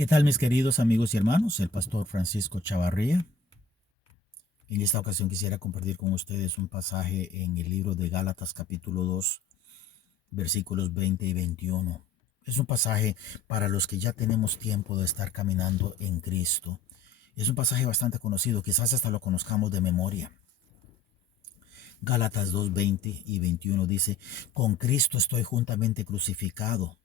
¿Qué tal, mis queridos amigos y hermanos? El pastor Francisco Chavarría. En esta ocasión quisiera compartir con ustedes un pasaje en el libro de Gálatas capítulo 2, versículos 20 y 21. Es un pasaje para los que ya tenemos tiempo de estar caminando en Cristo. Es un pasaje bastante conocido, quizás hasta lo conozcamos de memoria. Gálatas 2, 20 y 21 dice: con Cristo estoy juntamente crucificado,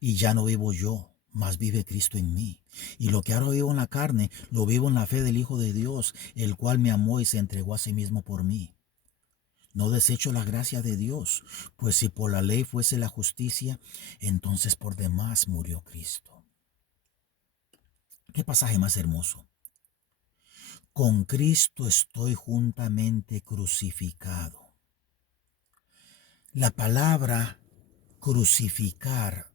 y ya no vivo yo, mas vive Cristo en mí. Y lo que ahora vivo en la carne, lo vivo en la fe del Hijo de Dios, el cual me amó y se entregó a sí mismo por mí. No desecho la gracia de Dios, pues si por la ley fuese la justicia, entonces por demás murió Cristo. ¿Qué pasaje más hermoso? Con Cristo estoy juntamente crucificado. La palabra crucificar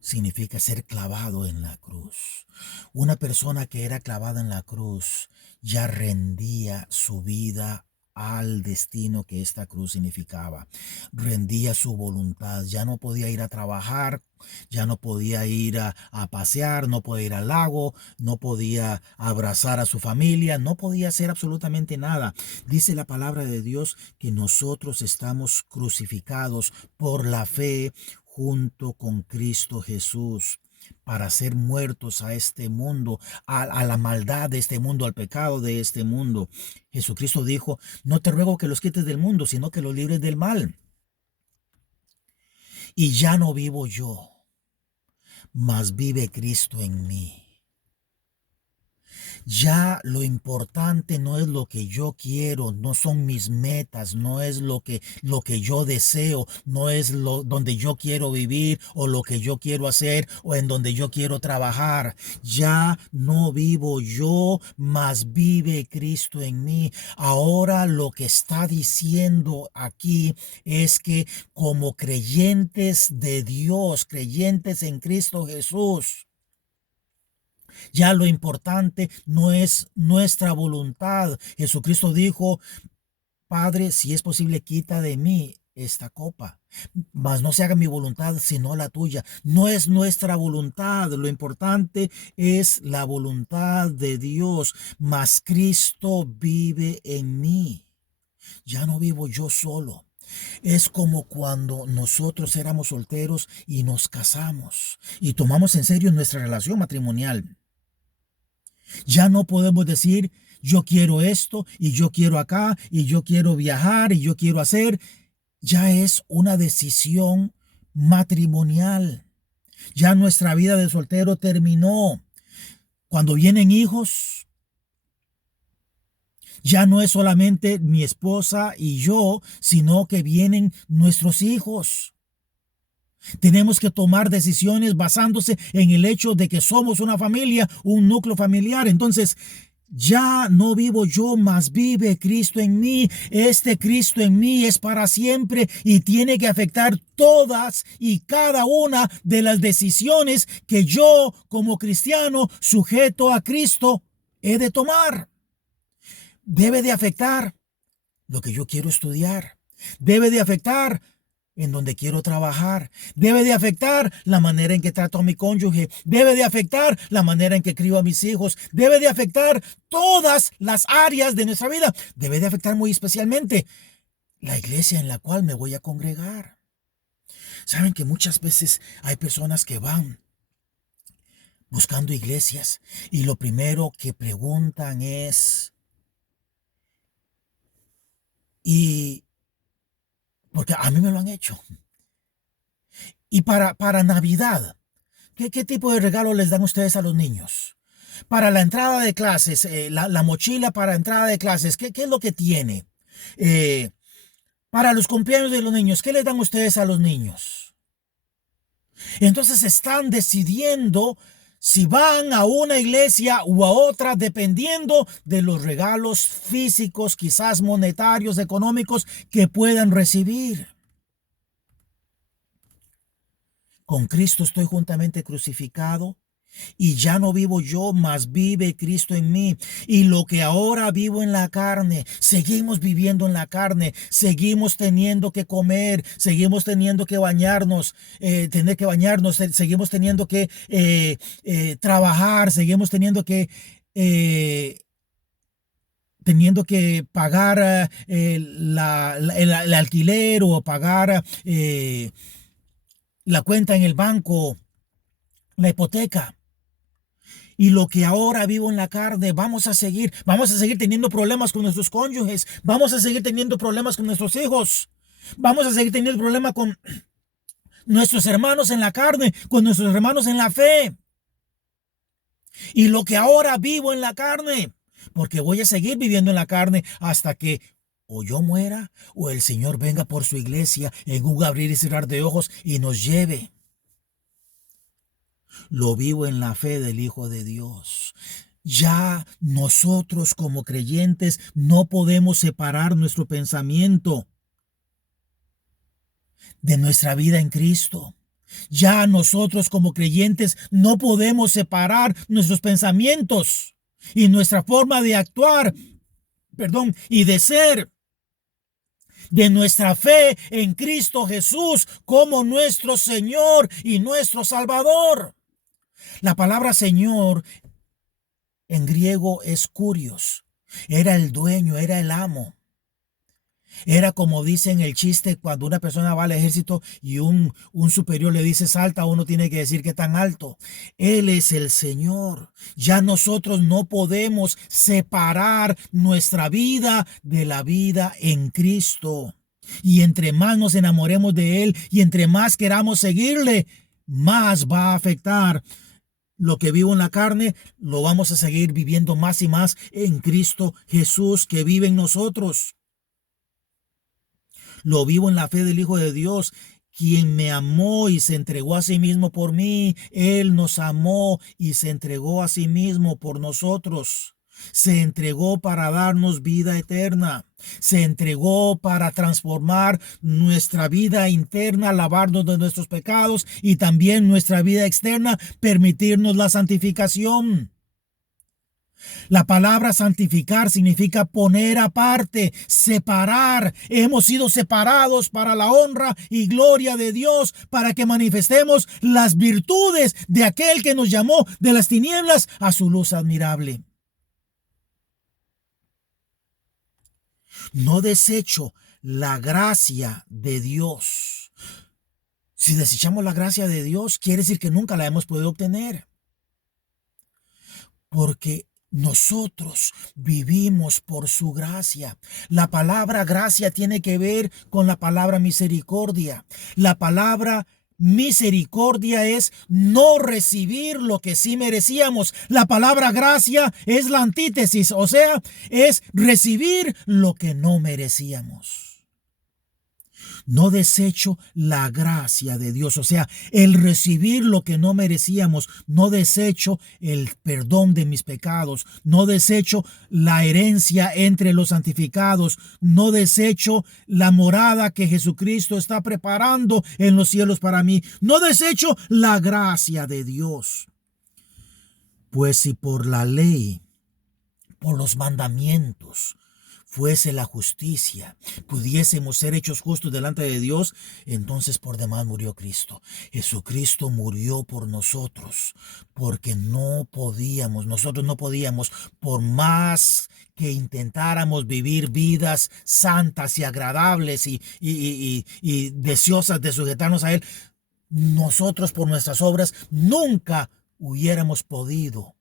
significa ser clavado en la cruz. Una persona que era clavada en la cruz ya rendía su vida al destino que esta cruz significaba. Rendía su voluntad. Ya no podía ir a trabajar, ya no podía ir a pasear, no podía ir al lago, no podía abrazar a su familia, no podía hacer absolutamente nada. Dice la palabra de Dios que nosotros estamos crucificados por la fe junto con Cristo Jesús, para ser muertos a este mundo, a la maldad de este mundo, al pecado de este mundo. Jesucristo dijo: no te ruego que los quites del mundo, sino que los libres del mal. Y ya no vivo yo, mas vive Cristo en mí. Ya lo importante no es lo que yo quiero, no son mis metas, no es lo que yo deseo, no es donde yo quiero vivir o lo que yo quiero hacer o en donde yo quiero trabajar. Ya no vivo yo, mas vive Cristo en mí. Ahora lo que está diciendo aquí es que como creyentes de Dios, creyentes en Cristo Jesús, ya lo importante no es nuestra voluntad. Jesucristo dijo: Padre, si es posible, quita de mí esta copa, mas no se haga mi voluntad sino la tuya. No es nuestra voluntad, lo importante es la voluntad de Dios. Mas Cristo vive en mí. Ya no vivo yo solo. Es como cuando nosotros éramos solteros y nos casamos y tomamos en serio nuestra relación matrimonial. Ya no podemos decir: yo quiero esto y yo quiero acá y yo quiero viajar y yo quiero hacer. Ya es una decisión matrimonial. Ya nuestra vida de soltero terminó. Cuando vienen hijos, ya no es solamente mi esposa y yo, sino que vienen nuestros hijos. Tenemos que tomar decisiones basándose en el hecho de que somos una familia, un núcleo familiar. Entonces, ya no vivo yo, mas vive Cristo en mí. Este Cristo en mí es para siempre y tiene que afectar todas y cada una de las decisiones que yo, como cristiano sujeto a Cristo, he de tomar. Debe de afectar lo que yo quiero estudiar. Debe de afectar en donde quiero trabajar. Debe de afectar la manera en que trato a mi cónyuge. Debe de afectar la manera en que crío a mis hijos. Debe de afectar todas las áreas de nuestra vida. Debe de afectar muy especialmente la iglesia en la cual me voy a congregar. Saben que muchas veces hay personas que van buscando iglesias y lo primero que preguntan es: y porque a mí me lo han hecho. Y para Navidad, ¿qué tipo de regalo les dan ustedes a los niños? Para la entrada de clases, la mochila para entrada de clases, ¿qué es lo que tiene? Eh, para los cumpleaños de los niños, ¿qué les dan ustedes a los niños? Entonces están decidiendo si van a una iglesia o a otra dependiendo de los regalos físicos, quizás monetarios, económicos que puedan recibir. Con Cristo estoy juntamente crucificado Y ya no vivo yo, mas vive Cristo en mí. Y lo que ahora vivo en la carne, seguimos viviendo en la carne, seguimos teniendo que comer, seguimos teniendo que bañarnos, seguimos teniendo que trabajar, seguimos eh, teniendo que pagar el alquiler o pagar la cuenta en el banco, la hipoteca. Y lo que ahora vivo en la carne, vamos a seguir teniendo problemas con nuestros cónyuges, vamos a seguir teniendo problemas con nuestros hijos, vamos a seguir teniendo problemas con nuestros hermanos en la carne, con nuestros hermanos en la fe. Y lo que ahora vivo en la carne, porque voy a seguir viviendo en la carne hasta que o yo muera o el Señor venga por su iglesia en un abrir y cerrar de ojos y nos lleve. Lo vivo en la fe del Hijo de Dios. Ya nosotros como creyentes no podemos separar nuestro pensamiento de nuestra vida en Cristo. Ya nosotros como creyentes no podemos separar nuestros pensamientos y nuestra forma de actuar, y de ser, de nuestra fe en Cristo Jesús como nuestro Señor y nuestro Salvador. La palabra Señor en griego es kurios. Era el dueño, era el amo. Era como dicen el chiste cuando una persona va al ejército y un superior le dice salta, uno tiene que decir que tan alto. Él es el Señor. Ya nosotros no podemos separar nuestra vida de la vida en Cristo. Y entre más nos enamoremos de Él y entre más queramos seguirle, más va a afectar. Lo que vivo en la carne, lo vamos a seguir viviendo más y más en Cristo Jesús que vive en nosotros. Lo vivo en la fe del Hijo de Dios, quien me amó y se entregó a sí mismo por mí. Él nos amó y se entregó a sí mismo por nosotros. Se entregó para darnos vida eterna. Se entregó para transformar nuestra vida interna, lavarnos de nuestros pecados y también nuestra vida externa, permitirnos la santificación. La palabra santificar significa poner aparte, separar. Hemos sido separados para la honra y gloria de Dios, para que manifestemos las virtudes de aquel que nos llamó de las tinieblas a su luz admirable. No desecho la gracia de Dios. Si desechamos la gracia de Dios, quiere decir que nunca la hemos podido obtener. Porque nosotros vivimos por su gracia. La palabra gracia tiene que ver con la palabra misericordia. La palabra misericordia es no recibir lo que sí merecíamos. La palabra gracia es la antítesis, o sea, es recibir lo que no merecíamos. No desecho la gracia de Dios, o sea, el recibir lo que no merecíamos. No desecho el perdón de mis pecados. No desecho la herencia entre los santificados. No desecho la morada que Jesucristo está preparando en los cielos para mí. No desecho la gracia de Dios. Pues si por la ley, por los mandamientos, fuese la justicia, pudiésemos ser hechos justos delante de Dios, entonces por demás murió Cristo. Jesucristo murió por nosotros, porque nosotros no podíamos, por más que intentáramos vivir vidas santas y agradables y deseosas de sujetarnos a Él, nosotros por nuestras obras nunca hubiéramos podido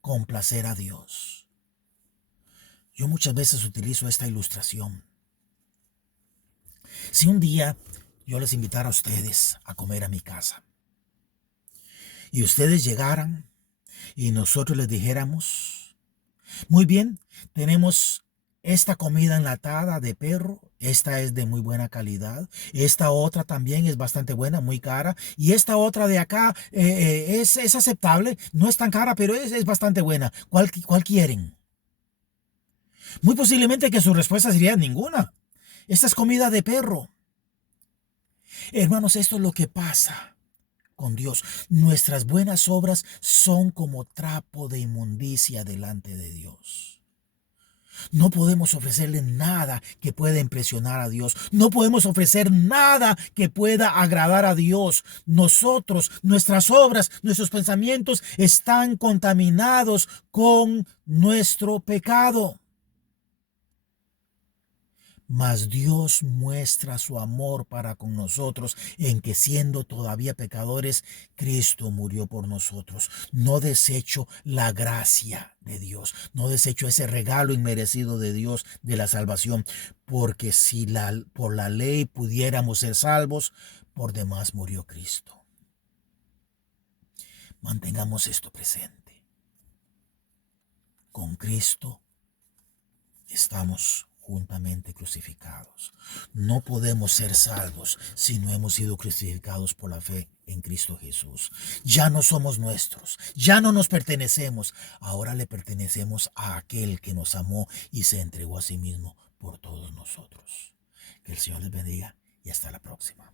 complacer a Dios. Yo muchas veces utilizo esta ilustración. Si un día yo les invitara a ustedes a comer a mi casa y ustedes llegaran y nosotros les dijéramos, muy bien, tenemos esta comida enlatada de perro, esta es de muy buena calidad, esta otra también es bastante buena, muy cara, y esta otra de acá es aceptable, no es tan cara, pero es bastante buena. ¿Cuál quieren? Muy posiblemente que su respuesta sería ninguna. Esta es comida de perro. Hermanos, esto es lo que pasa con Dios. Nuestras buenas obras son como trapo de inmundicia delante de Dios. No podemos ofrecerle nada que pueda impresionar a Dios. No podemos ofrecer nada que pueda agradar a Dios. Nosotros, nuestras obras, nuestros pensamientos están contaminados con nuestro pecado. Mas Dios muestra su amor para con nosotros en que siendo todavía pecadores, Cristo murió por nosotros. No desecho la gracia de Dios, no desecho ese regalo inmerecido de Dios de la salvación, porque si por la ley pudiéramos ser salvos, por demás murió Cristo. Mantengamos esto presente. Con Cristo estamos juntamente crucificados. No podemos ser salvos si no hemos sido crucificados por la fe en Cristo Jesús. Ya no somos nuestros, ya no nos pertenecemos, ahora le pertenecemos a aquel que nos amó y se entregó a sí mismo por todos nosotros. Que el Señor les bendiga y hasta la próxima.